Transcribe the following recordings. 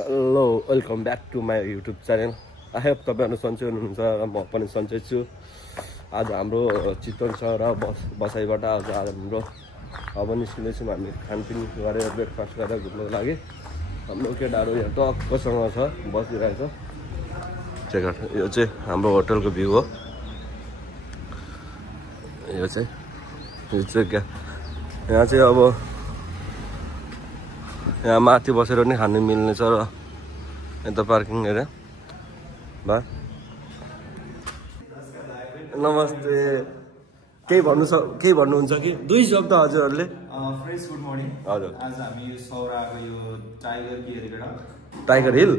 Hello welcome back to my YouTube channel. I hope तपाईँहरू सन्चै हुनुहुन्छ र म पनि सन्चै छु। आज हाम्रो चितवन सहर बसाइबाट आज हाम्रो अब निस्किँदैछौँ हामी खानपिन गरेर ब्रेकफास्ट गरेर घुम्नको लागि। हाम्रो केटाहरू यहाँ टक्कसँग छ बसिरहेछ। यो चाहिँ हाम्रो होटलको भ्यू हो। यो चाहिँ क्या यहाँ चाहिँ अब यहाँ माथि बसेर नि खानु मिल्नेछ र यता पार्किङ एरिया बा। नमस्ते। केही भन्नुहुन्छ कि दुई शब्द हजुरहरूले? Fresh good morning. हजुर आज हामी यो सौराको यो टाइगर के अरे बेटा टाइगर हिल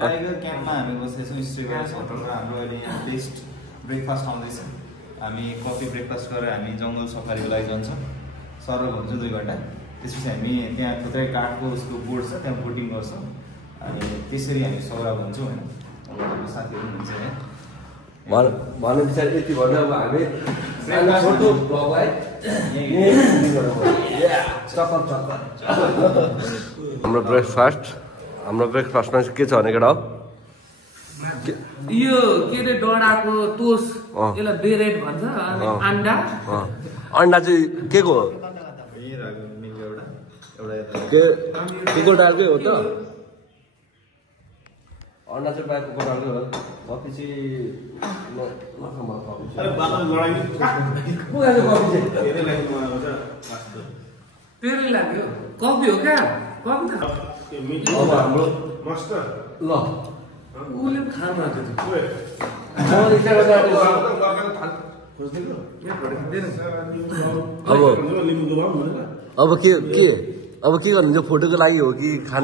टाइगर क्याम्पमा हामी बसेछौँ स्टे गरेर होटल र हाम्रो अहिले यहाँ बेस्ट ब्रेकफास्ट आउँदैछ। हामी कफी ब्रेकफास्ट गरेर हामी जङ्गल सफारीको लागि जान्छौँ। सर भन्छु 2 घन्टा। त्यसपछि हामी त्यहाँ थुप्रै काठको उसको बोर्ड छ त्यहाँ बोटिङ गर्छौँ अनि त्यसरी हामी सौरा भन्छौँ होइन। हाम्रो साथीहरू हुन्छ यहाँ भन्नु पछाडि यति भन्दा अब हामी हाम्रो ब्रेकफास्टमा चाहिँ के छ भने केटा हो यो के अरे डडाको टोस यसलाई ब्रेड भन्छ अनि अन्डा चाहिँ के को कुकुरडालकै हो त? अन्डा चाहिँ प्रायः कुकुरडालकै हो। कफी चाहिँ तेल लाग्यो कफी हो क्या? कफी त अब हाम्रो ल उसले खानु अब के गर्नुहुन्छ? फोटोको लागि हो कि खान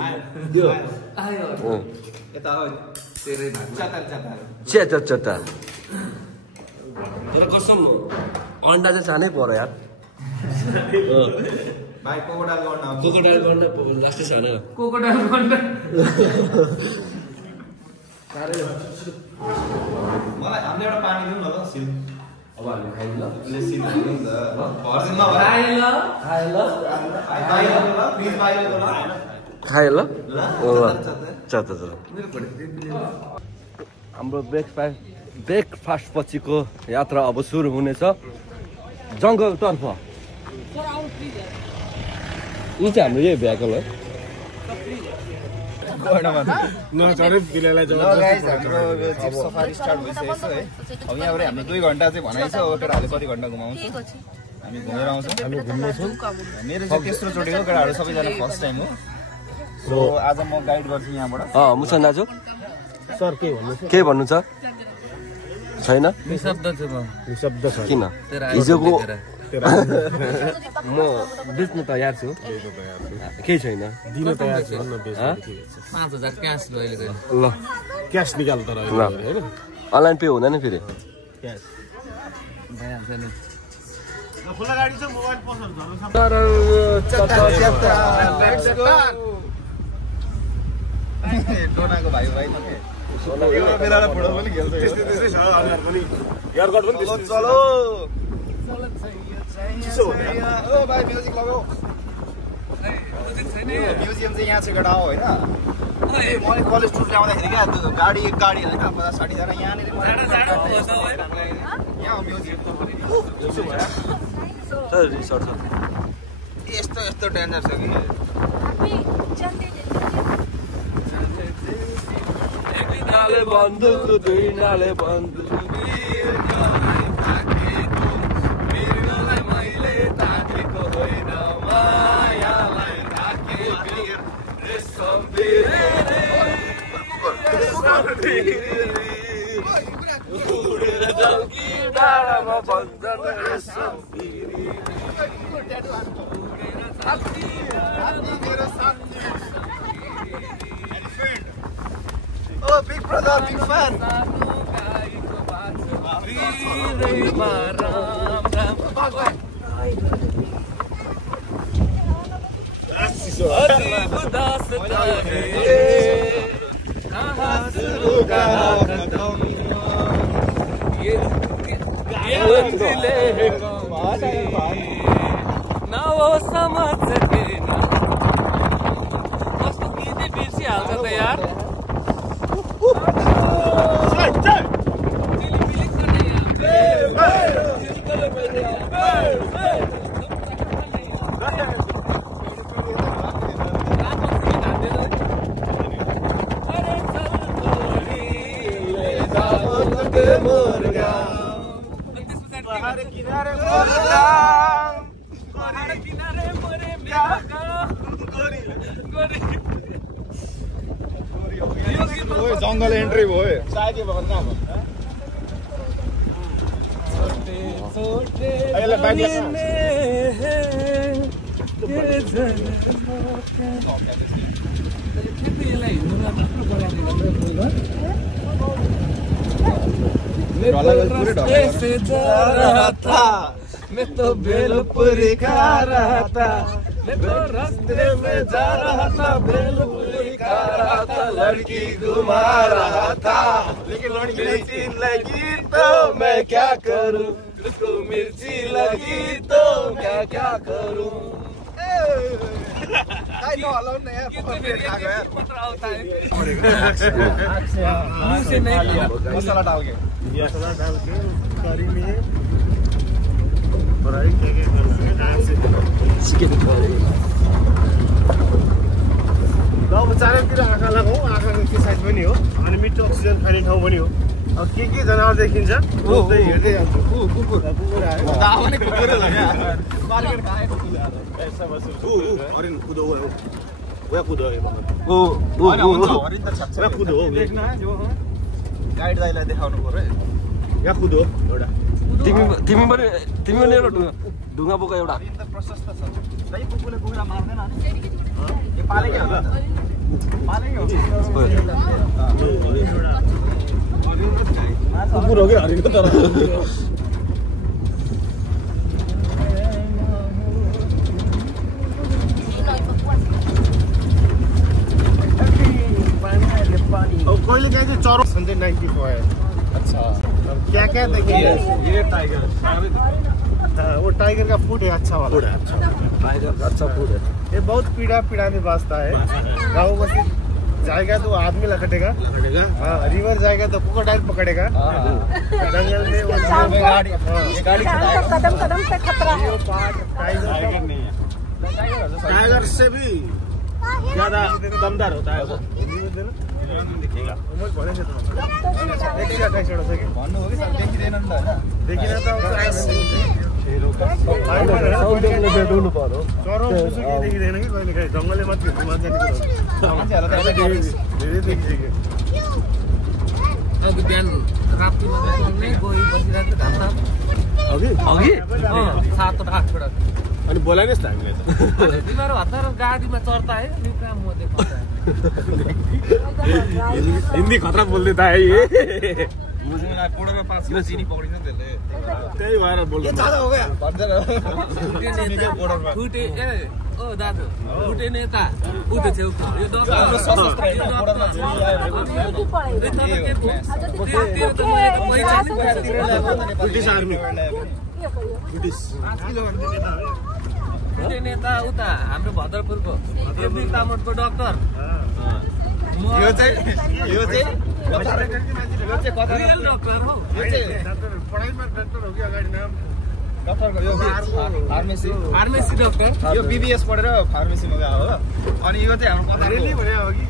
त्यो चट्टा कसम अन्डा चाहिँ सानै पर्यो यार। भाइ कोकोडाल अन्डा लास्टै सानो कोकोडाल अन्डा मलाई हामीले एउटा पानी दिउँ न ल सिल। अब हामी खाइदिउँ ल। सिल दिउँ नि त खायो ल चट्टा हाम्रो ब्रेकफास्ट पछिको यात्रा अब सुरु हुनेछ जङ्गलतर्फ। यो चाहिँ हाम्रो यही भेकल हो। सफारी स्टार्ट भइसकेको छ है। अब यहाँबाट हामी 2 घन्टा चाहिँ भनाइ छ। अब केटाहरूले कति घन्टा घुमाउँछ हामी घुमेर आउँछौँ। मेरो चाहिँ तेस्रो चोटि हो। केटाहरू सबैजना फर्स्ट टाइम हो। सो आज म गाइड गर्छु यहाँबाट। मुसन दाजु सर के भन्नु छ? छैन किन? हिजोको म बेच्न तयार छु। केही छैन दिन तयार छु। 5000 क्यास लो अहिले ल क्यास निकाल तर ल अनलाइन पे हुँदैन फेरि। डोनाको भाइ भाइ म्युजियम चाहिँ यहाँ चाहिँ केटा हो होइन। मैले कलेज टुर ल्याउँदाखेरि क्या गाडी होइन 50-60 जना यहाँनिर यहाँ म्युजियम यस्तो डेन्जर छ कि नाले बन्दुक दुई नाले बन्दुक मैले ताकेको होइन मायालाई उडेर जाऊ कि डाँडामा बन्छ Oh, big brother, big fan. ना वो समझ के ना गर्ने यार जंगल एंट्री भयो मैं तो भेलपुरी खा रहा था मैं तो रास्ते में जा रहा था भेलपुरी खा रहा था लड़की घुमा रहा था लेकिन मिर्ची लगी तो मैं क्या करूं उसको मिर्ची लगी तो मैं क्या करूं मसाला डाल के करी में पढ़ाई के अब चारैतिर आँखा लगाऊ आँखाको त्यो साइज पनि हो अनि मिठो अक्सिजन खाने ठाउँ पनि हो अब के जनावर देखिन्छ हेर्दै जान्छु कुकुर आयो गाइड दाइलाई देखाउनु पर्यो यहाँ कुदो एउटा तिमी पनि एउटा ढुङ्गा बोका एउटा प्रशस्त छ दाइ कुकुरले कुखुरा मार्दैन यो पालेकै हो पालेकै हो कुकुर हो कि हरिणको तर अब कहिले काहीँ चाहिँ चरो 95 अच्छा क्या देखिए ये टाइगर वो टाइगर का फूड है अच्छा वाला टाइगर का अच्छा फूड है ये बहुत पीड़ा में बसता है गाँव बस्ती जाएगा तो आदमी लकटेगा हाँ रिवर जाएगा तो क्रोकोडाइल पकड़ेगा जंगल में वो गाड़ी कदम कदम से खतरा है टाइगर नहीं है टाइगर से भी ज्यादा दमदार होता है वो देखिएगा भन्नु हो कि सर देखिदैन नि त हैन देखिन त चरो देखिँदैन कि कहिले काहीँ जङ्गलले मात्रै मान्छे धेरै देखिसक्यो अब बिहान राप्तीमा गई बसिरहेको थियो अघि 7-8 वटा अनि बोलाइनस् त हामीलाई त तिमीहरू हतार गाडीमा चढ्ता है यो काम म देखाउँदा हिन्दी खतरा बोल्दै त है मुझे ना कोडो में 5 किलो चीनी पकड़ी ना त्यसले त्यही भएर बोल्दै ज्यादा हो गया भन्छ फुटे ए ओ दाजु फुटे नेता उठे छेउको यो हाम्रो सशस्त्र हैन ब्रिटिस आर्मी ब्रिटिस फुटे नेता उता हाम्रो भद्रपुरको एबी तामटको डाक्टर यो चाहिँ रियल डाक्टर हो पढाइमा डाक्टर हो कि अगाडि नाम डाक्टरको यो फार्मेसी डाक्टर यो बीबीएस पढेर फार्मेसीमा गयो हो अनि यो चाहिँ हाम्रो रेली भने हो कि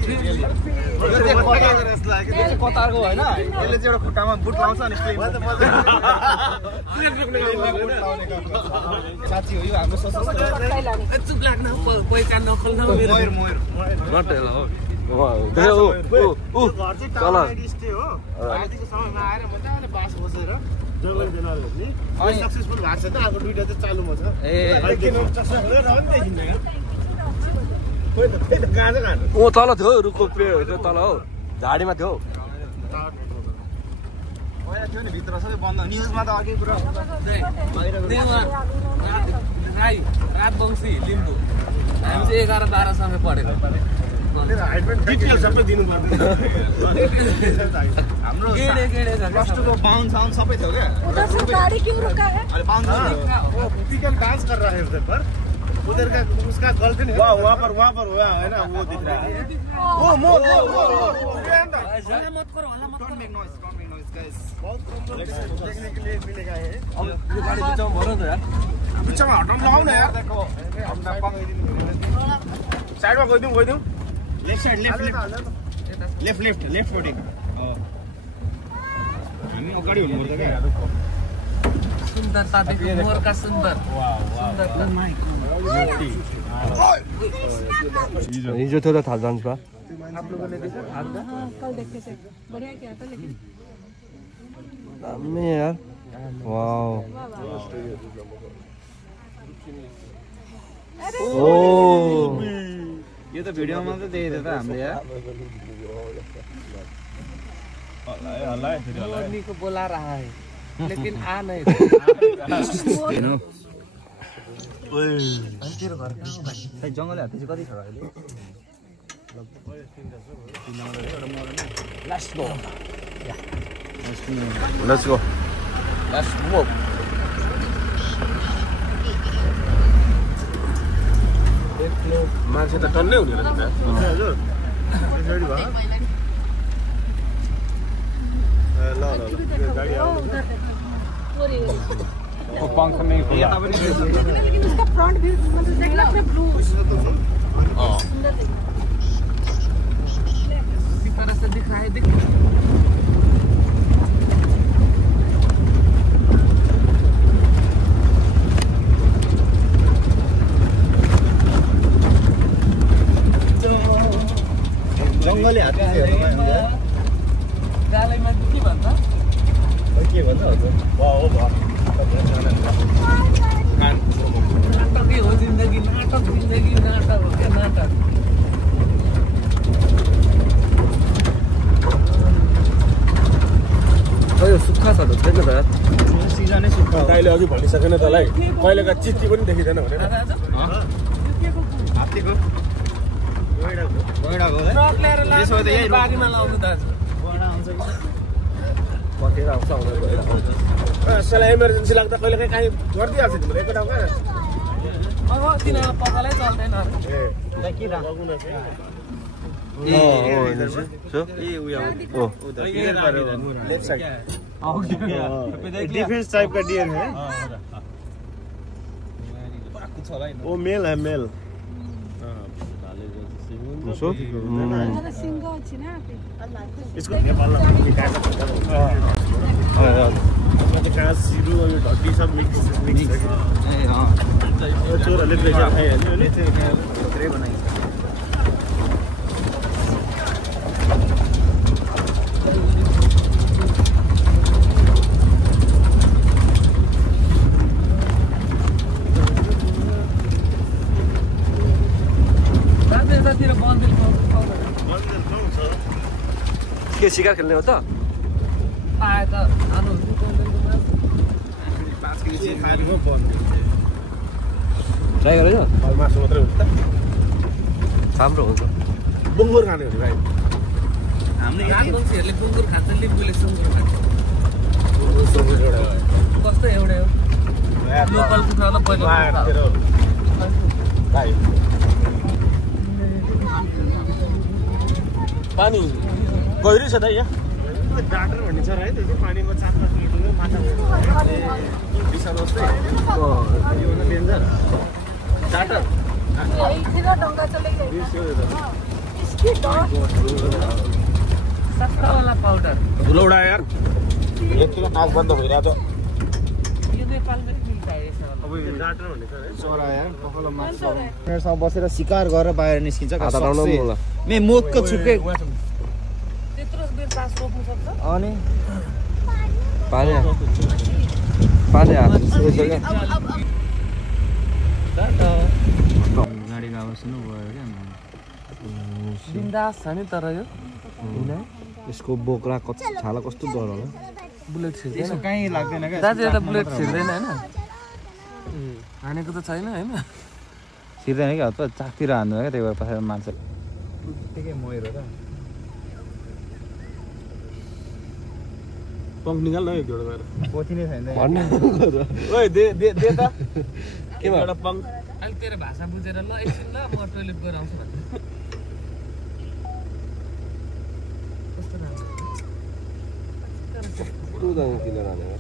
कतारको हैन यसले चाहिँ एउटा खुट्टामा बुट लाउँछ अनि साथी हो यो हाम्रो सशस्त्र चुप लाग्न पहिचान नखोल्न मोयर नटेल हो घर चाहिँ टाउनस्टे हो रातिको समयमा आएर मजाले बास बसेर जङ्गल जनावर हेर्ने अनि सक्सेसफुल भएको छ त अब दुईटा चाहिँ चालुमा छ चस्मा खोलेर पनि देखिँदैन खोइ त कहाँ चाहिँ ऊ तल थियो रुखको पेड तल हो झाडीमा थियो पहिला थियो नि भित्र सबै बन्द न्युजमा त अघि पुरा राजवंशी लिम्बू हामी चाहिँ 11-12 सँगै पढेको डिटेल सबै दिनु पर्दैन हाम्रो गेडे प्लस 2 को बाउन्ड साउन्ड सबै थियो क्या उधर से गाड़ी क्यों रुका है अरे बाउन्ड वो टिपिकल डांस कर रहा है उधर पर उधर का उसका गर्लफ्रेंड है वहाँ पर हुआ है ना वो दिख रहा है वो more. Don't make noise, guys. Technically मिलेगा ये. अब यो गाडी बिचमा भर न यार बिचमा हटाउन लाऊ न यार. साइडमा गइदिउँ. लेफ्ट साइड लेफ्ट फोर्टिङ. हामी अगाडि हुनुपर्छ क्या. सुन्दरता देखो मोर का सुन्दर. हिजो थियो त थाहा जान्छ बा आप लोगों ने देखा आज का हाँ कल देखे थे बढ़िया क्या था लेकिन दामी यार वाओ ओ यो त भिडियोमा मात्रै देखेको त हामीले यार. मोरनी को बुला रहा है लेकिन आ नहीं तेरो घर जङ्गल हात्ती चाहिँ कति छ अहिले? लेट्स गो मान्छे त टन्नै हुने रहेछ हजुर. रेडी भयो? ल गाडी आउनु. पंख नहीं खुला. लेकिन उसका फ्रंट भी मतलब देखना अपने ब्लू सुंदर इसी तरह से दिखाए दिख जङ्गली हात्ती गालैमा के भन्छ के भन्छ हजुर? हो नाटकै हो जिन्दगी नाटक हो क्या नाटक. यो सुक्खा छ त छैन त यार सिजनै सुक्खा हो. दाइले अघि भनिसकेन तँलाई कहिलेका चित्ती पनि देखिँदैन भनेर. हात्तीको गैँडाको ट्रक ल्याएर त्यसो त यही बारीमा लाउनु दाजु. गैँडा आउँछ कि पखेर आउँछ यसलाई इमर्जेन्सी लाग्दा कहिले काहीँ गरिदिइहाल्छ तिमीले एक ठाउँ कहाँ. अब तिनीहरू पकालै चल्दैन के दा लेफ्ट साइड डिफेंस टाइप का डियर है. वो मेल है मेल. सिंह अच्छी ना इसको नेपालमा घाँस सिरु अनि ढड्डी सब मिक्स चोरहरूले प्रेसर खाइहाल्यो नि. धेरै बनाइन्छ. यतातिर बन्देल के शिकार खेल्ने हो त पाए त खानु 5 केजी चाहिँ खानुको बन्द. ट्राई गरेर मासु मात्रै हुन्छ त. राम्रो हुन्छ बुङ्गुर खाने हो भाइ. हामीले मान्छेहरूले गुङ्गुर खान्छ लिम्बूले सुँगुर खान्छ एउटा कस्तो एउटै हो लोकल कुखुरालाई पहिला भाइ पानी गहिरो छ त यहाँ. डाक्टर भन्ने छ र है त्यो चाहिँ पानीमा 4-5 मिनटको माछा बिसाल जस्तै यो न डेन्जर डाक्टर. यही थी ना डोंगा चले गए इसकी डॉट सस्ता वाला पाउडर धुलौडा यार यतिको नाक बन्द भइरहेको छ. यो नेपालमै मिल्छ यसो अब यो डाक्टर भन्ने छ है चरा यार कपालमा मासु उनीहरूसँग बसेर शिकार गरेर बाहिर निस्किन्छ. हात हटाउनु पनि होला. मे मोकको छुके त्यत्रो बेर पास रोप्नु सक्छ अनि पानी हात गाडीको आवाज सुन्नु भयो क्या. बिन्दास छ नि तर यो यसको बोक्रा छाला कस्तो डर होला. बुलेट यसो छिर्दैन कहीँ लाग्दैन क्या. दाजु यता बुलेट छिर्दैन होइन हानेको त छैन होइन छिर्दैन क्या हतपत चाकतिर हान्नु क्या. त्यही भएर पछाडि मान्छे ठिकै मोएर त पम्प निकाल न एक जोडा गएर. पोथी नै छैन. भन्ने ओइ दे दे दे त के भयो एउटा पम्प. अहिले तेरो भाषा बुझेर ल एकछिन ल म टोइलेट गएर आउँछु भन्छु किनेर हानेको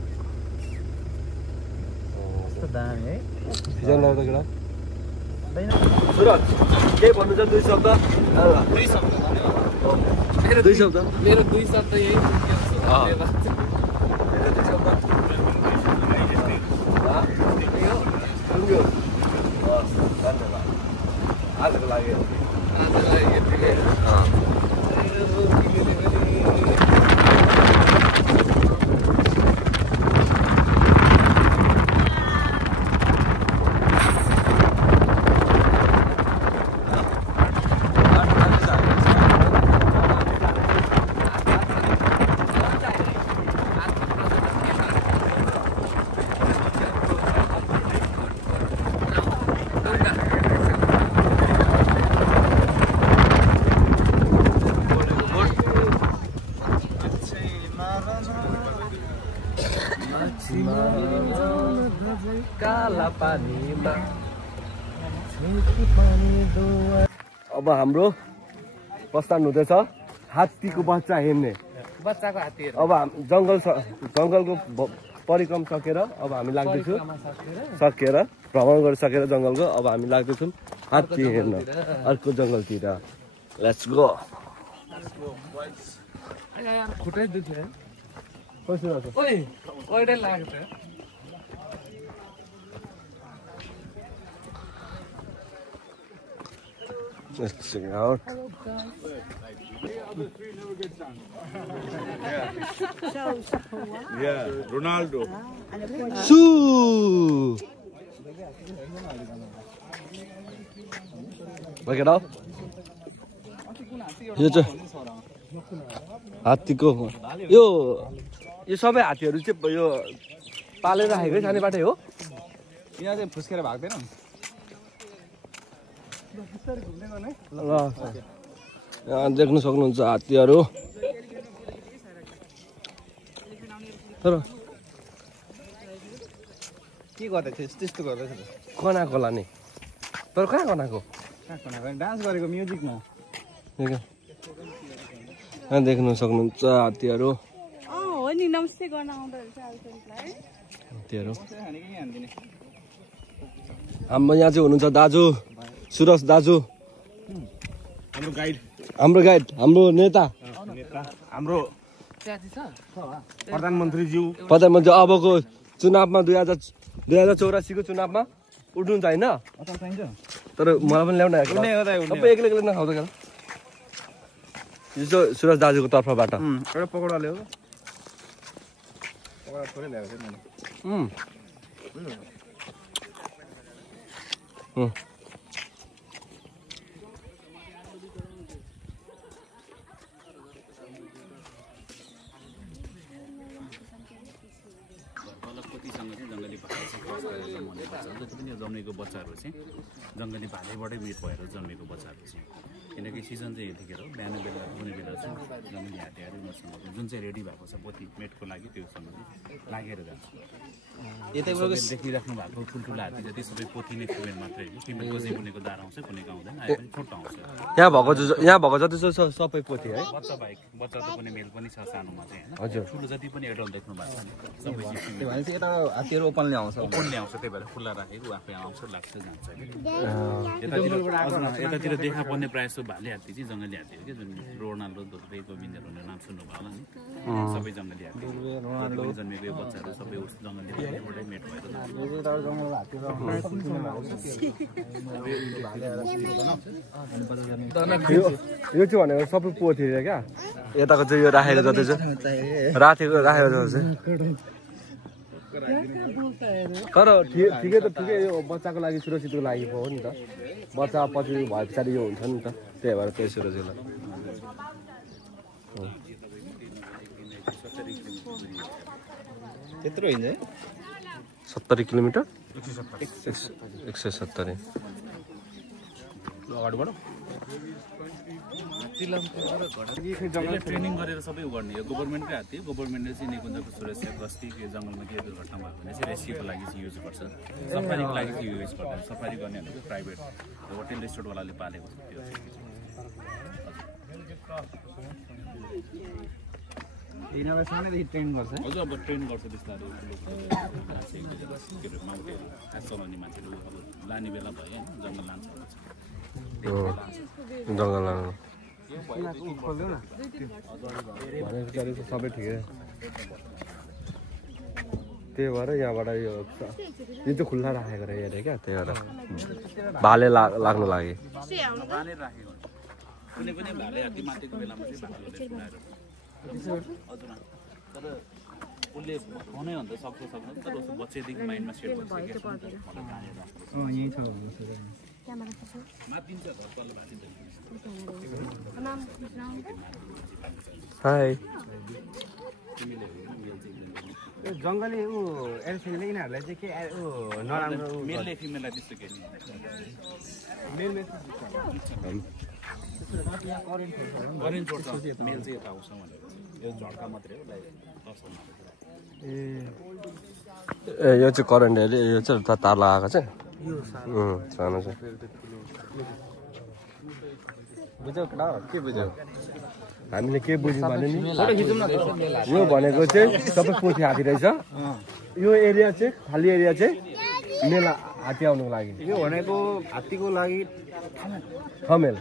दामी है फिजन लाउँदा केटा सुरज के भन्नु छ 2 शब्द 2 शब्द मेरो 2 शब्द मेरो 2 शब्द यही आजको लागि काला पानीमा अब हाम्रो प्रस्थान हुँदैछ हात्तीको बच्चा हेर्ने बच्चाको हात्तीहरु अब जङ्गलको परिक्रम सकेर अब हामी लाग्दैछौँ सकेर भ्रमण गरिसकेर जङ्गलको अब हामी लाग्दैछौँ हात्ती हेर्न अर्को जङ्गलतिर लेट्स गो खुट्टै दुख्यो कसो ओइ ओइडै लाग्छ Let's check it out. Yeah, Ronaldo. Su. Look it up. यो चाहिँ हात्तीको यो सबै हात्तीहरू चाहिँ यो पालेर राखेकै सानैबाटै हो यहाँ चाहिँ फुस्केर भाग्दैन यहाँ देख्न सक्नुहुन्छ हात्तीहरू तर के गर्दैछ त्यस्तो गर्दैछ कनाको लाने तर कहाँ कनाको डान्स गरेको म्युजिकमा यहाँ देख्न सक्नुहुन्छ हात्तीहरू हो नि नमस्ते गर्न आउँदो रहेछ आइसकेलाई हात्तीहरू हाम्रो यहाँ चाहिँ हुनुहुन्छ दाजु सुरज दाजु हाम्रो गाइड हाम्रो नेता हाम्रो प्याजी छ प्रधानमन्त्रीज्यू प्रधानमन्त्री अबको चुनावमा 2084 को चुनावमा उठ्नुहुन्छ होइन तर मलाई पनि ल्याउन सबै एक्लै एक्लै नखाउँदा क्या यो चाहिँ सुरज दाजुको तर्फबाट एउटा पकौडा ल्याऊ पकौडा थोरै ल्याएको थिएँ मैले जन्मेको बच्चाहरू चाहिँ जङ्गली भालेबाटै मिट भएर जन्मेको बच्चाहरू चाहिँ किनकि सिजन चाहिँ यतिखेर हो बिहान बेला कुनै बेला चाहिँ जङ्गली हात्तीहरू मसँग जुन चाहिँ रेडी भएको छ पोथी मेटको लागि त्योसँग लागेर जान्छ देखिराख्नु भएको ठुल्ठुलो हात्ती जति सबै पोथी नै फिमेल मात्रै हो फिमेलको चाहिँ कुनैको दार आउँछ कुनैको आउँदैन आयो पनि छोटो आउँछ यहाँ भएको जति सबै पोथी है बच्चा बाहेक बच्चा त कुनै मेल पनि छ सानोमा चाहिँ हजुर ठुलो जति पनि एडल्ट देख्नु भएको छ सबै त्यो भने चाहिँ यता हात्तीहरू ओपनली आउँछ ओपनली आउँछ त्यही भएर खुल्ला राखेको आफै आउँछ लाग्छ जान्छ यतातिर देखा पर्ने प्रायः जस्तो भाले हात्ती चाहिँ जङ्गली हात्ती हो कि जुन रोनाल्डो धुर्वे गोविन्दहरू नाम सुन्नुभयो होला नि सबै जङ्गली हात्ती जन्मेको यो बच्चाहरू सबै जङ्गली हात्तीबाटै मेट भएर यो चाहिँ भनेको सबै पोथी क्या यताको चाहिँ यो राखेको जति चाहिँ राखेको चाहिँ तर ठिकै त ठिकै यो बच्चाको लागि सुरक्षितको लागि हो नि त बच्चा पछि भए पछाडि यो हुन्छ नि त त्यही भएर त्यही सुरक्षित त्यत्रो हिँड्छ है 70 किलोमिटर 170 अगाडिबाट ट्रेनिङ गरेर सबै गर्ने यो गभर्मेन्टकै हात्ती गभर्मेन्टले चाहिँ निकुञ्जको सुरक्षा गस्ती जङ्गलमा केही दुर्घटना भयो भने चाहिँ रेस्क्युको लागि चाहिँ युज गर्छ सफारीको लागि चाहिँ युज गर्दैन सफारी गर्ने भनेको प्राइभेट होटेल रिसोर्टवालाले पालेको छ त्यो चाहिँ यिनीहरूलाई सानैदेखि ट्रेन गर्छ हजुर अब ट्रेन गर्छ बिस्तारै के अरे माउन्टेन खास चलाउने मान्छेहरू अब लाने बेला भयो होइन जङ्गल लान्छ जङ्गल लानु खोल्देऊ न भनेको सबै ठिकै त्यही भएर यहाँबाट यो चाहिँ खुल्ला राखेको रहेछ अरे क्या त्यही भएर भाले लाग्नु लागि बाँधेर राखेको कुनै पनि भाले हात्ती मातेको बेलामा चाहिँ भालुले पुऱ्याएर हजुर तर उसले फोनै भन्दा सक्छ तर उसको बच्चैदेखि माइन्डमा सेट भइसकेको यहीँ छ मातिन्छ घर तल भाँचिन्छ हाई जङ्गली ऊ एल्फिनले यिनीहरूलाई चाहिँ के नराम्रो मेलले फिमेललाई त्यस्तो के करेन्ट छोड्छ मेल चाहिँ यता आउँछ भनेर यो झड्का मात्रै हो ए यो चाहिँ करेन्ट अरे यो चाहिँ तार लगाएको चाहिँ सानो चाहिँ बुझ्यौ केटा के बुझ्यौ हामीले के बुझ्यौँ भने नि यो भनेको चाहिँ सबै पोथी हात्ती रहेछ यो एरिया चाहिँ खाली एरिया चाहिँ मेला हात्ती आउनुको लागि यो भनेको हात्तीको लागि थमेल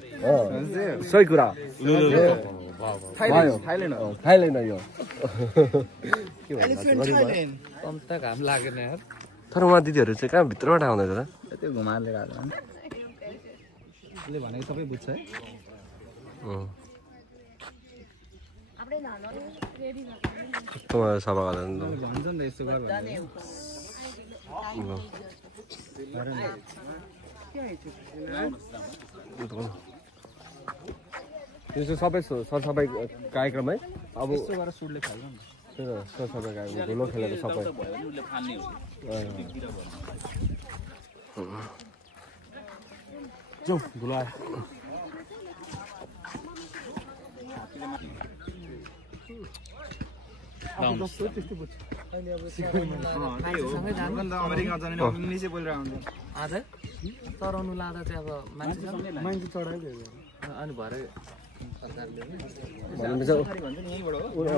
सही कुरा थाइल्यान्ड यो घाम लागेन यार तर उहाँ दिदीहरू चाहिँ कहाँ भित्रबाट आउँदैछ त त्यो घुमाले राख्दा उसले भनेको सबै बुझ्छ है सफा गर्दा भन्छ नि त यस्तो गर यो चाहिँ सबै सरसफाइ कार्यक्रम है अब यस्तो गरेर सुडले खाल्छ नि सरसफाइ कार्यक्रम धुलो खेलेको सबै जाउँ धुलो आयो अमेरिका जाने इङ्ग्लिसै बोलेर आउँछ आज चढाउनु लाँदा चाहिँ अब मान्छे चढाइदियो अनि भरे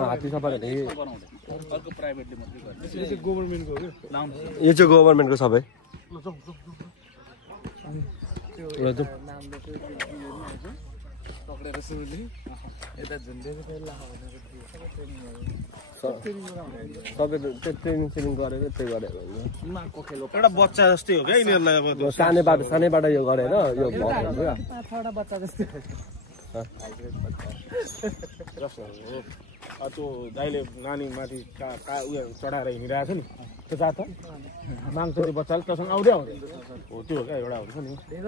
हात्ती सफा अर्को प्राइभेटले मात्रै गर्छ यो चाहिँ गभर्मेन्टको सबै पक्रेर सुरुले यता झुन्डेर सबै ट्रेनिङ गरेर त्यही गरेर एउटा बच्चा जस्तै हो क्या यिनीहरूलाई अब सानैबाट यो गरेर यो छोटा बच्चा जस्तै त्यो दाइले नानी माथि उयो चढाएर हिँडिरहेको छ नि त्यो जात माग्छ त्यो बच्चाले तसँग आउँदै आउँदैन हो त्यो हो क्या एउटा हुन्छ नि त्यही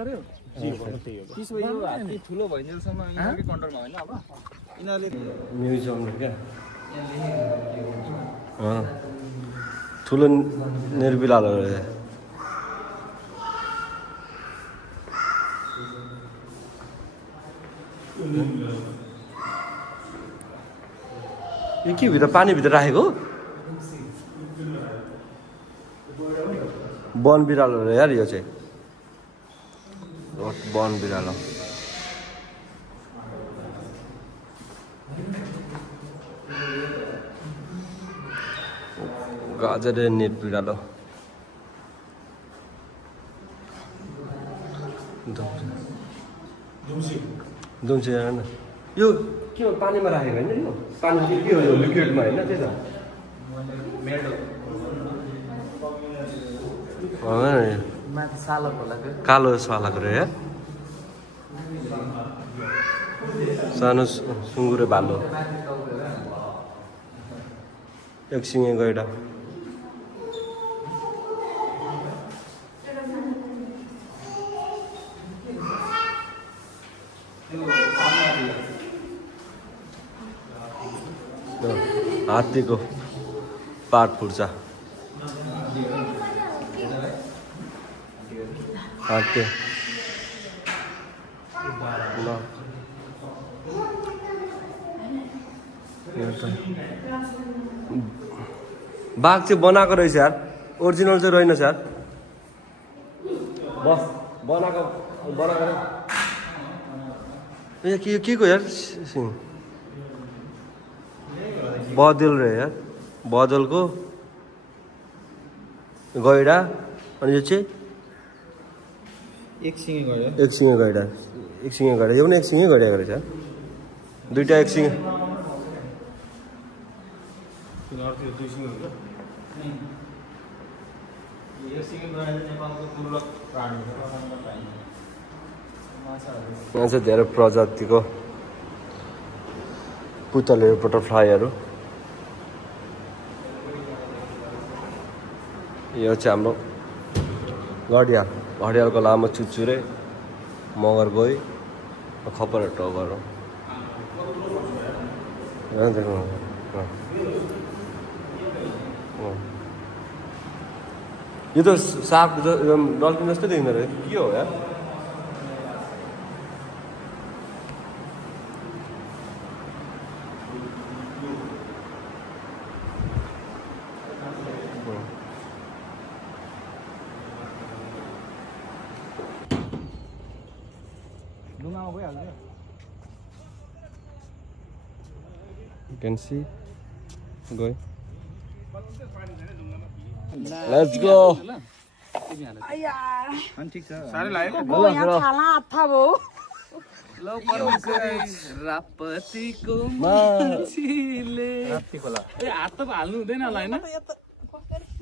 हो त्यसो यो हात्ती ठुलो भइन्जेलसम्म यिनीहरूकै कन्ट्रोलमा होइन अब यिनीहरूले म्युजियम क्या ठुलो निर्बिलालो यो के भित्र पानीभित्र राखेको वन बिरालो यार यो चाहिँ वन बिरालो गाजर नेट बिरालो दुम्सी हेर न यो के हो पानीमा राखेको होइन यो पानी चाहिँ के हो यो लिक्विडमा होइन त्यही त कालो सालको रे सानो सुँगुरे भालो एक सिङे गैडा हात्तीको पाट फुट्छ हात्ती ल बाघ चाहिँ बनाएको रहेछ यार ओरिजिनल चाहिँ रहेनछ यार बनाएको के को यार सिङ बदल रे यार बदलको गैडा अनि यो चाहिँ एक सिङे गयो एक सिङे गैडा यो पनि एक सिङे गैडा रहेछ दुईटा एक सिङे यो सिङे गयो नेपालको दुर्लभ प्राणी हो यहाँ चाहिँ धेरै प्रजातिको पुतलहरू बटरफ्लाईहरू यो चाहिँ हाम्रो घडियालको लामो चुचुरे मगर गई खपर टगर यो त साग डल्फिन जस्तै देखिँदो रहेछ के हो यार You can see. Go. Let's go. ठिक छ साह्रै लाग्यो लौ रापतिको मान्छेले ए हात त हाल्नु हुँदैन होला हैन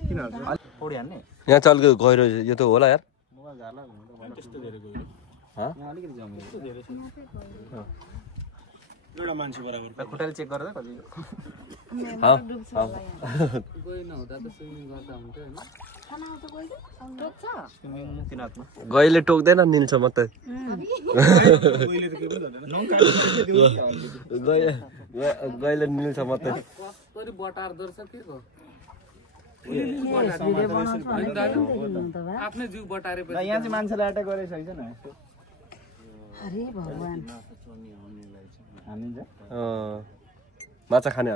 किन हाल्छ पौडी हाल्ने यहाँ चल गहिरो यो त होला यार त्यस्तो धेरै गयो ह यहाँ अलिकति जम्यो त्यस्तो धेरै छ एउटा मान्छे बराबर खुट्टाले चेक गर्दा कति गइ नहुँदा त स्विमिङ गर्दा हुन्थ्यो हैन गइले टोक्दैन निल्छ मात्रै गइले निल्छ मात्रै परि बटार दर्छ के को आफ्नै जिउ बटारेपछि यहाँ चाहिँ मान्छेलाई अट्याक गरेछ हैन न अरे भगवान माछा खाने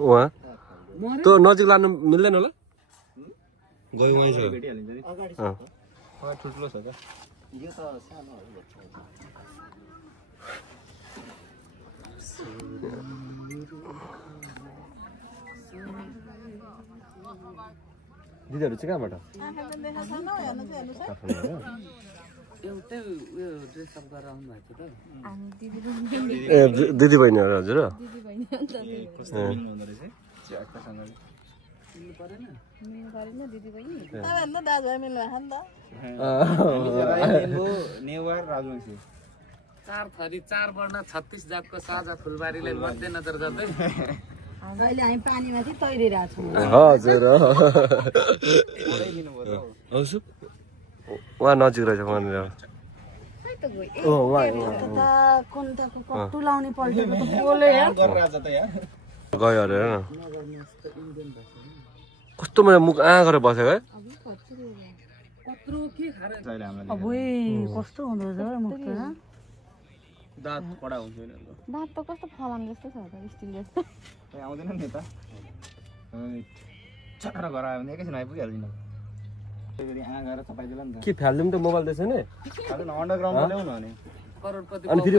उहाँ त नजिक लानु मिल्दैन होला गयो वहीँ छ ठुल्ठुलो छ क्या यो त सानो दिदीहरू चाहिँ कहाँबाट एउटै उयो ड्रेस अप गरेर आउनु भएको थियो ए दिदी बहिनीहरू हजुर चार थरी 4 वर्ण 36 जातको साझा फुलबारीलाई मध्यनजर गर्दै अहिले हामी पानीमाथि तैरिरहेको छौँ हजुर उहाँ नजिक रहेछ वहाँनिर कट्टु लाउने पल्टेको त पोले गयो अरे हेर न कस्तो मैले मुख गरेर बसेको है कस्तो हुँदो रहेछ मुख त दाँत कडा हुन्छ दाँत त कस्तो फलाम जस्तो छ त स्टिल जस्तो आउँदैन नि त चक्र गरायो भने एकैछिन आइपुगिहाल्दिन के फ्याल्दिउँ त मोबाइल त्यसै नै अन्डरग्राउन्ड ल्याउनु भने अनि फेरि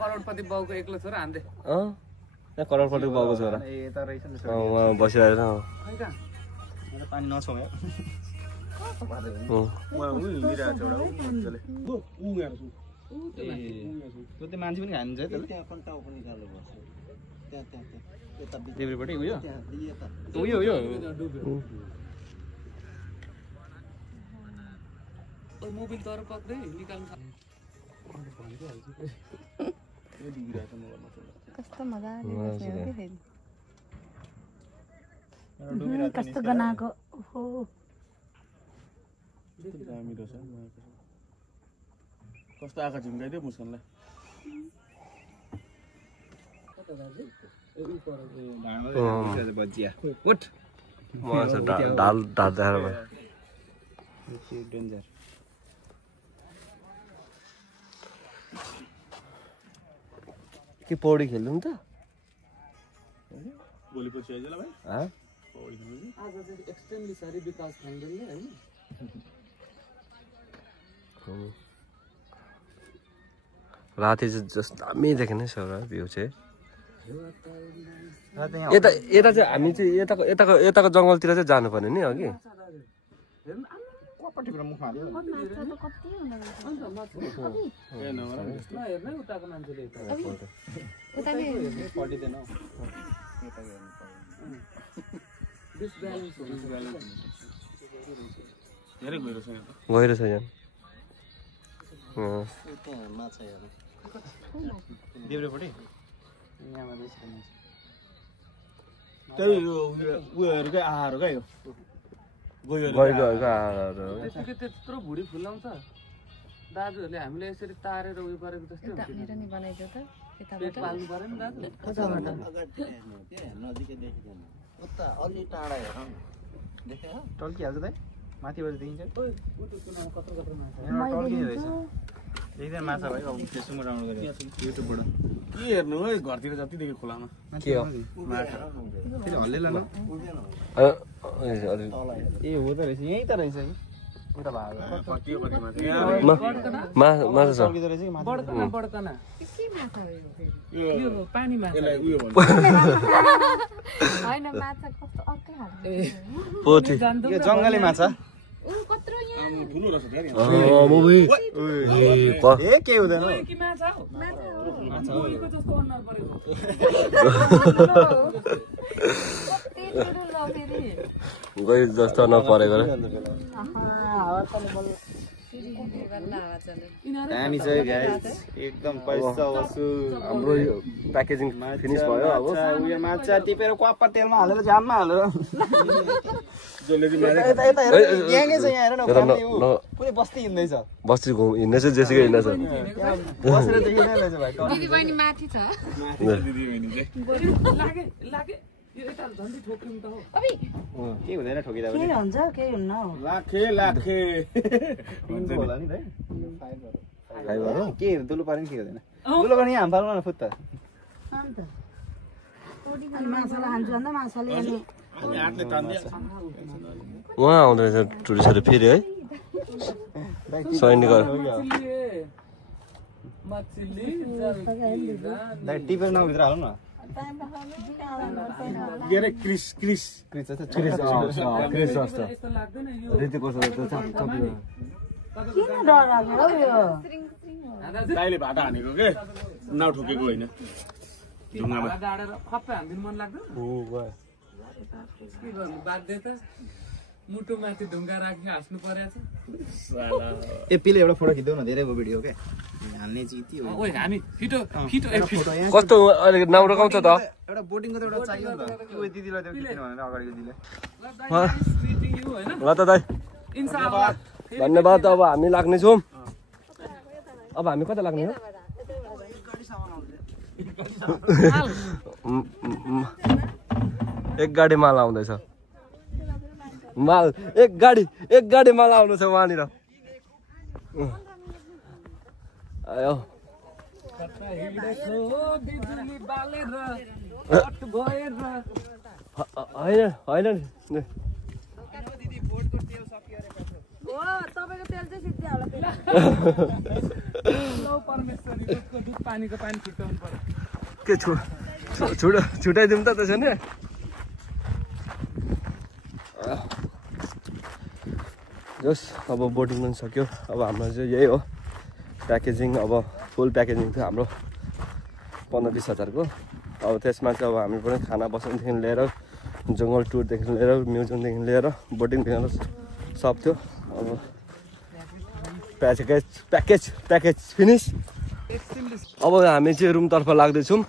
करोडपति बाउको एक्लो छोरा हान्दै यहाँ करोडपतिको बाउको छोरा यता रहेछ नि उहाँ बसिरहेको पानी नछौँ यार त्यो मान्छे पनि खान्छ है त्यसले उयो उयो मोबाइल तर पक्दै निकाल्नु कस्तो मजा कस्तो गनाको हो कस्तो आँखा झुम्काइदियो मुस्कानलाई ढाल ढाल्दा डेन्जर के पौडी खेल्नु त भोलिपछि आइज ल भाइ आज चाहिँ एक्सट्रिमली सरी बिकज फ्यान्डलले हैन राति चाहिँ जस्तो दामी देख्ने सौरा भ्यू चाहिँ यता यता चाहिँ हामी चाहिँ यताको जङ्गलतिर चाहिँ जानुपर्ने नि अघि गहिरो छ यहाँ उयोहरूकै आहार हो क्या यो त्यत्रो भुडी फुलाउँछ दाजुहरूले हामीले यसरी तारेर उयो गरेको जस्तै पेट पाल्नु पर्यो नि दाजु अलि टाढा हेर टल्किहाल्छ त माथिबाट देखिन्छ एकदम माछा भाइ अब फेसबुकमा डाउनलोड गरेँ युट्युबबाट के हेर्नु है घरतिर जति देख्यो खोलामा के हो फेरि हल्लेला न ए हो त रहेछ यहीँ त रहेछ माछा छ बड्कना पानी पोथी यो जङ्गली माछा के हुँदैन गई जस्तो नपरेको र दामी छ गाइस एकदम पैसा वसुल हाम्रो यो प्याकेजिङ फिनिश भयो अब उयो माछा टिपेर क्वाप्पा तेलमा हालेर जाममा हालेर पुरै बस्ती हिँड्दैछ बस्ती हिँड्दैछ जेसुकै हिँड्दैछ बसेर देखिँदैन भाइ दिदीबहिनी माथि छ के हुँदैन ठोकिँदा पनि केही हुन्न लाखे लाखे होला नि भाइ फाइबर हो के दुलो पारे के हुँदैन दुलो पनि हाम पार्नु न फुत्ता माछालाई हान्छु भन्दा माछाले उहाँ आउँदो रहेछ टुरिस्टहरू फेरि है सैनिक टिपेर नभित्र हाल्नु न के अरे क्रिस क्रिस क्रिस जस्तो रीति कस्तो किन डर लाग्यो यो गाईले भाटा हानेको के नाउ ठोकेको होइन ढुङ्गामा खप्पै हान्दिनु मन लाग्दैन के गर्नु बाध्य त मुटु माथि ढुङ्गा राखी हाँस्नु परेछ ए पिले एउटा फोटो खिच्देऊ न धेरैको भिडियो के हान्ने चाहिँ यति हो ओइ हामी फिटो कस्तो अहिले नाउ रकाउँछ त एउटा बोटिङको त एउटा चाहियो नि त त्यो दिदीलाई त्यो खिच्नु भनेर अगाडिको दिदीले ल त दाइ इन्साल्लाह धन्यवाद अब हामी लाग्नेछौँ अब हामी कता लाग्ने हो एक गाडी माल आउँदैछ माल एक गाडी माल आउनु छ वहाँनिर आयो होइन नि तपाईको तेल चाहिँ सिद्धिहाल्यो पानीको पानी छुट्याउनु पर्यो के छुट्याइदिउँ त त्यसो नि जस अब बोटिङ पनि सक्यो अब हाम्रो चाहिँ यही हो प्याकेजिङ अब फुल प्याकेजिङ थियो हाम्रो 15-20 हजारको अब त्यसमा चाहिँ अब हामी पनि खाना बस्नुदेखि लिएर जङ्गल टुरदेखि लिएर म्युजियमदेखि लिएर बोटिङदेखि लिएर सब थियो अब प्याकेज फिनिस अब हामी चाहिँ रुमतर्फ लाग्दैछौँ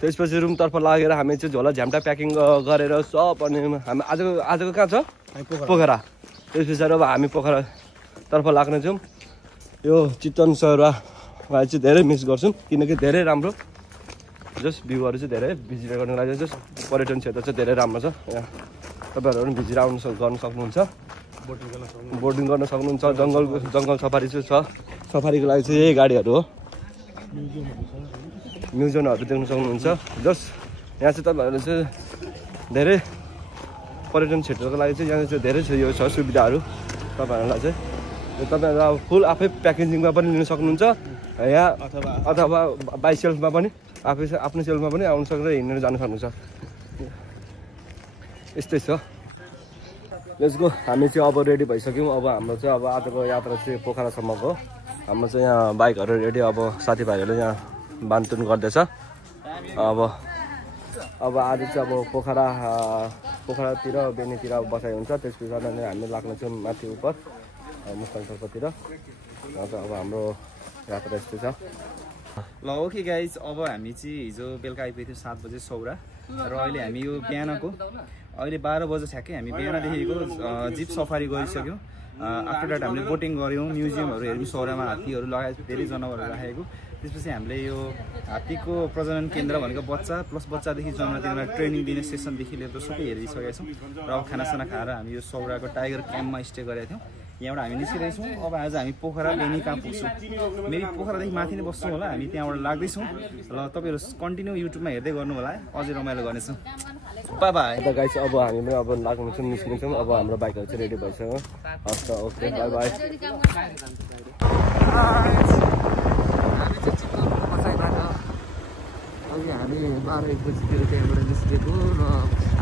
त्यसपछि रुमतर्फ लागेर हामी चाहिँ झोला झ्याम्टा प्याकिङ गरेर सब अनि हामी आजको कहाँ छ पोखरा त्यस पछाडि अब हामी पोखरातर्फ लाग्नेछौँ यो चितवन सरुवालाई चाहिँ धेरै मिस गर्छौँ किनकि धेरै राम्रो जस्ट भ्यूहरू चाहिँ धेरै भिजिट गर्नुको लागि जस्ट पर्यटन क्षेत्र चाहिँ धेरै राम्रो छ यहाँ तपाईँहरू पनि भिजिट गर्न सक्नुहुन्छ बोटिङ गर्न सक्नुहुन्छ जङ्गल सफारी चाहिँ छ सफारीको लागि चाहिँ यही गाडीहरू हो म्युजियमहरू देख्न सक्नुहुन्छ जस्ट यहाँ चाहिँ तपाईँहरू चाहिँ धेरै पर्यटन क्षेत्रको लागि चाहिँ यहाँ चाहिँ धेरै छ यो छ सुविधाहरू तपाईँहरूलाई चाहिँ तपाईँहरू अब फुल आफै प्याकेजिङमा पनि लिन सक्नुहुन्छ यहाँ अथवा बाई सेल्फमा पनि आफ्नो सेल्फमा पनि आउनु सक्छ हिँडेर जानु सक्नुहुन्छ। यस्तै छ। Let's go. हामी चाहिँ अब रेडी भइसक्यौँ। अब हाम्रो चाहिँ अब आजको यात्रा चाहिँ पोखरासम्मको। हाम्रो चाहिँ यहाँ बाइकहरू रेडी। अब साथीभाइहरूले यहाँ बाँधचुन गर्दैछ। अब आज चाहिँ अब पोखरातिर बेनीतिर बसाइ हुन्छ। त्यस पछाडि हामी लाग्नेछौँ माथि उपर मुस्ताङ सर्कलतिर। अब हाम्रो यात्रा यस्तै छ। ल ओके गाइज, अब हामी चाहिँ हिजो बेलुका आइपुगेको थियौँ 7 बजे सौरा र अहिले हामी यो बिहानको अहिले 12 बजे ठ्याक्कै हामी बिहानदेखिको जिप सफारी गरिसक्यौँ। आफ्टर द्याट हामीले बोटिङ गऱ्यौँ, म्युजियमहरू हेऱ्यौँ, सौरामा हात्तीहरू लगायत धेरै जनावरहरू राखेको। त्यसपछि हामीले यो हात्तीको प्रजनन केन्द्र भनेको बच्चा प्लस बच्चादेखि जन्म तिनीहरूलाई ट्रेनिङ दिने सेसनदेखि लिएर सबै हेरिसकेका छौँ। र अब खानासाना खाएर हामी यो सौराको टाइगर क्याम्पमा स्टे गरेका थियौँ। यहाँबाट हामी निस्किरहेछौँ। अब आज हामी पोखरा बेनी कहाँ पुग्छौँ, मेबी पोखरादेखि माथि नै बस्छौँ होला। हामी त्यहाँबाट लाग्दैछौँ। ल तपाईँहरू कन्टिन्यू युट्युबमा हेर्दै गर्नु होला, अझै रमाइलो गर्नेछौँ। By by. गाइस अब हामी पनि अब लाग्नेछौँ, निस्किन्छौँ। अब हाम्रो बाइकहरू चाहिँ रेडी भइसक्यो। हस् त, ओके, बाई बाई। अघि हामी 12-1 बजीतिर त्यहाँबाट निस्केको र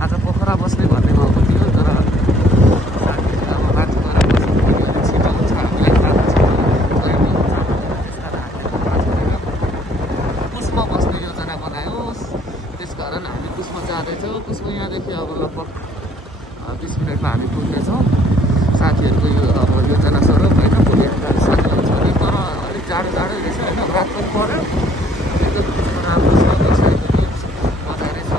आज पोखरा बस्ने भन्ने भएको थियो। तर अब माथि गएर बस्नु छिटो हुन्छ, हामीलाई थाहा छ कुसमा बस्ने योजना बनायोस्। त्यस कारण हामी कुसमा जाँदैछौँ। कुसमा यहाँदेखि अब लगभग 20 मिनटमा हामी पुग्नेछौँ। साथीहरूको यो अब योजना स्वरूप होइन पुगेर साथीहरू छ भने, तर अलिक जाडो रहेछ होइन, रात पनि पऱ्यो। एकदम राम्रो छ, मजाले छ।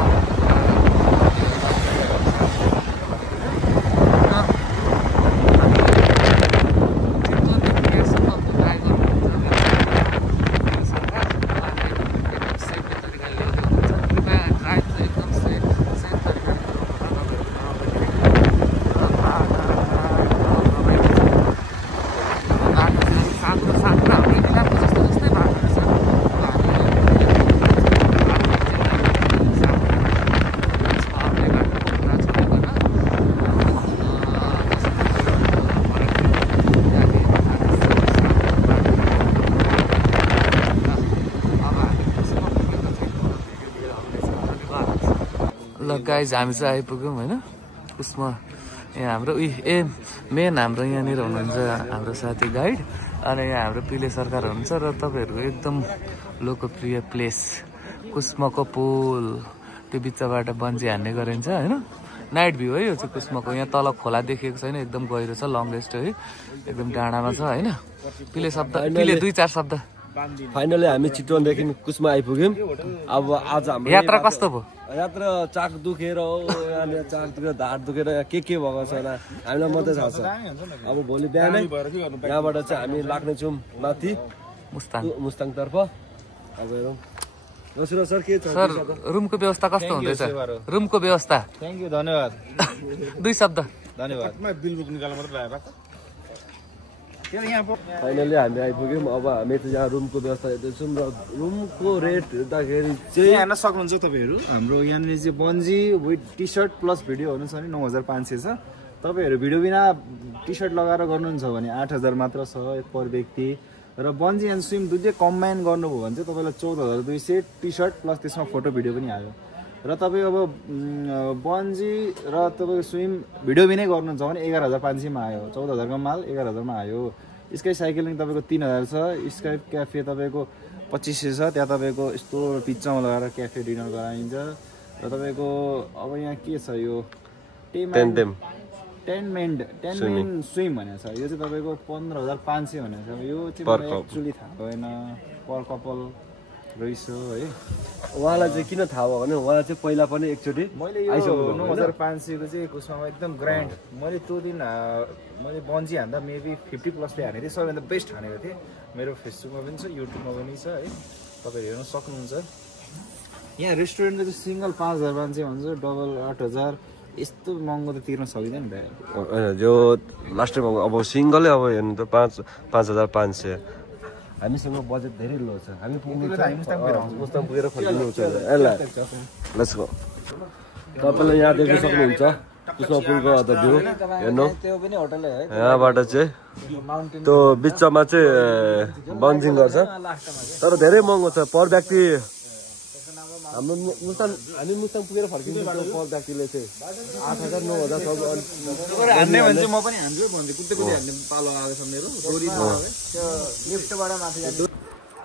गाइज हामी चाहिँ आइपुग्यौँ होइन कुसमा। यहाँ हाम्रो मेन हाम्रो यहाँनिर हुनुहुन्छ हाम्रो साथी गाइड, अनि यहाँ हाम्रो पिले सरकार हुनुहुन्छ। र तपाईँहरूको एकदम लोकप्रिय प्लेस कुसमाको पुल, त्यो बिचबाट बन्जी हान्ने गरिन्छ होइन। नाइट भ्यू है यो चाहिँ कुसमाको। यहाँ तल खोला देखेको छैन, एकदम गहिरो छ, लङ्गेस्ट है, एकदम डाँडामा छ होइन। पिले 2-4 शब्द। फाइनली हामी चितवनदेखि कुसमा आइपुग्यौँ। अब आज हाम्रो यात्रा कस्तो भयो? यात्रा चाक दुखेर यहाँनिर चाक दुखेर ढाड दुखेर के भएको छ होला, हामीलाई मात्रै थाहा छ। अब भोलि बिहानै यहाँबाट चाहिँ हामी लाग्नेछौँ माथि मुस्ताङतर्फ। अब हेरौँ सर के छ सर, रुमको व्यवस्था कस्तो हुँदैछ? रुमको व्यवस्था थ्याङ्क यू, धन्यवाद। 2 शब्द धन्यवाद। बिल बुक निकाल्नु मात्रै लाग्यो। फाइनली हामी आइपुग्यौँ। अब हामी चाहिँ यहाँ रुमको व्यवस्था हेर्दैछौँ र रुमको रेट हेर्दाखेरि चाहिँ हेर्न सक्नुहुन्छ तपाईँहरू। हाम्रो यहाँनिर चाहिँ bungee with T shirt plus भिडियोहरू छ भने 9500 छ। तपाईँहरू भिडियो बिना टी सर्ट लगाएर गर्नुहुन्छ भने 8000 मात्र छ पर व्यक्ति। र बन्जी एन्ड स्विम दुईटै कम्बाइन गर्नुभयो भने चाहिँ तपाईँलाई 14200 टी सर्ट प्लस त्यसमा फोटो भिडियो पनि आयो। र तपाईँ अब बन्जी र तपाईँको स्विम भिडियो बिनै गर्नुहुन्छ भने 11500 मा आयो। 14000 को माल 11000 मा आयो। स्काई साइक्लिङ तपाईँको 3000 छ। स्काई क्याफे तपाईँको 2500 छ। त्यहाँ तपाईँको यस्तो पिज्जामा लगाएर क्याफे डिनर गराइन्छ। र तपाईँको अब यहाँ के छ यो टेन मेन स्विम भनेको छ। यो चाहिँ तपाईँको 15500 भनेको छ। यो चाहिँ मलाई एक्चुअली थाहा भएन, पर कपल रहेछ है। उहाँलाई चाहिँ किन थाहा भयो भने उहाँ चाहिँ पहिला पनि एकचोटि मैले यो 9500 को चाहिँ कुसमा एकदम ग्रान्ड। मैले त्यो दिन मैले बन्जी हान्दा मेबी 50+ हानेको थिएँ। सबैभन्दा बेस्ट हानेको थिएँ। मेरो फेसबुकमा पनि छ, युट्युबमा पनि छ है, तपाईँहरू हेर्न सक्नुहुन्छ। यहाँ रेस्टुरेन्टको चाहिँ सिङ्गल 5500 भन्छ, डबल 8000। यस्तो महँगो त तिर्न सक्दैन नि त। जो लास्ट टाइम अब सिङ्गलै अब हेर्नु त 5500। हामीसँग बजेट धेरै लो छ। हामी मुस्ताङ पुगेर फर्किनु छ। ल लेट्स गो। तपाईँले यहाँ देख्न सक्नुहुन्छ कुसमा पुलको अझ भ्यू हेर्नु त्यो पनि होटलै है यहाँबाट चाहिँ त्यो बिचमा चाहिँ बन्जिङ गर्छ तर धेरै महँगो छ पर व्यक्ति हाम्रो हामी मुस्ताङ पुगेर फर्किन्छौँ पर व्यक्तिले चाहिँ 8,000 9,000 सब हान्ने भने चाहिँ म पनि हान्छु भन्छु कुद्दै कुद्दै हान्ने पालो आएको छ मेरो डोरी त्यो लिफ्टबाट माथि जान्छ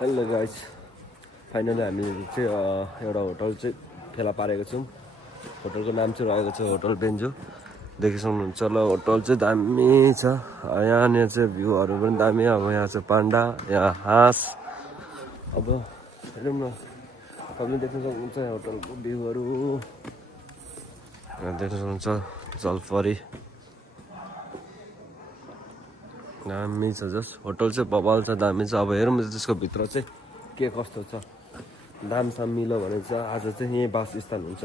हेलो गाइस फाइनली हामी चाहिँ एउटा होटल चाहिँ फेला पारेको छौँ होटलको नाम चाहिँ रहेको छ होटल बेन्जो देखिसक्नुहुन्छ ल होटल चाहिँ दामी छ यहाँनिर चाहिँ भ्यूहरू पनि दामी अब यहाँ चाहिँ पान्डा यहाँ हाँस अब हेरौँ न तपाईँले देख्न सक्नुहुन्छ होटलको भ्यूहरू यहाँ देख्न सक्नुहुन्छ जलपरी दामी छ जस होटल चाहिँ बबाल छ दामी छ अब हेरौँ त्यसको भित्र चाहिँ के कस्तो छ दामसाम मिलो भने चाहिँ आज चाहिँ यहीँ वासस्थान हुन्छ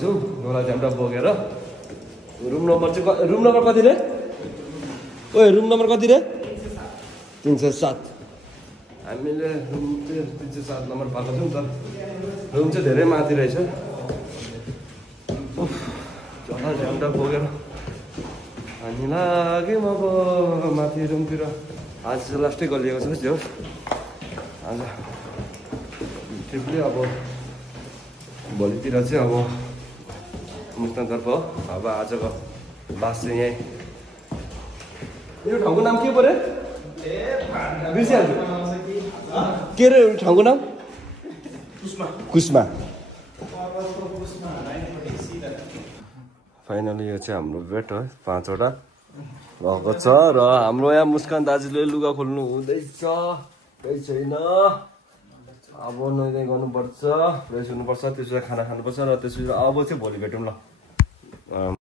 छु गोला झ्याम्टा बोकेर रुम नम्बर कति रे ओए रुम नम्बर कति रे 307 हामीले रुम चाहिँ 307 नम्बर पाएको छौँ त रुम चाहिँ धेरै माथि रहेछ झोला झ्याम्टा बोकेर हामी लाग्यौँ अब माथि रुमतिर आज चाहिँ लास्टै गलिएको छ त्यो आज ट्रिपले अब भोलितिर चाहिँ अब मुस्ताङतर्फ अब आजको बास चाहिँ यहीँ यो ठाउँको नाम के पऱ्यो बिर्सिहाल्छु के रे ठाउँको नाम कुस्मा फाइनली यो चाहिँ हाम्रो बेड है 5वटा रहेको छ र हाम्रो यहाँ मुस्कान दाजुले लुगा खोल्नु हुँदैछ केही छैन अब नुहाइ गर्नुपर्छ फ्रेस हुनुपर्छ त्यसपछि खाना खानुपर्छ र त्यसपछि अब चाहिँ भोलि भेटौँ ल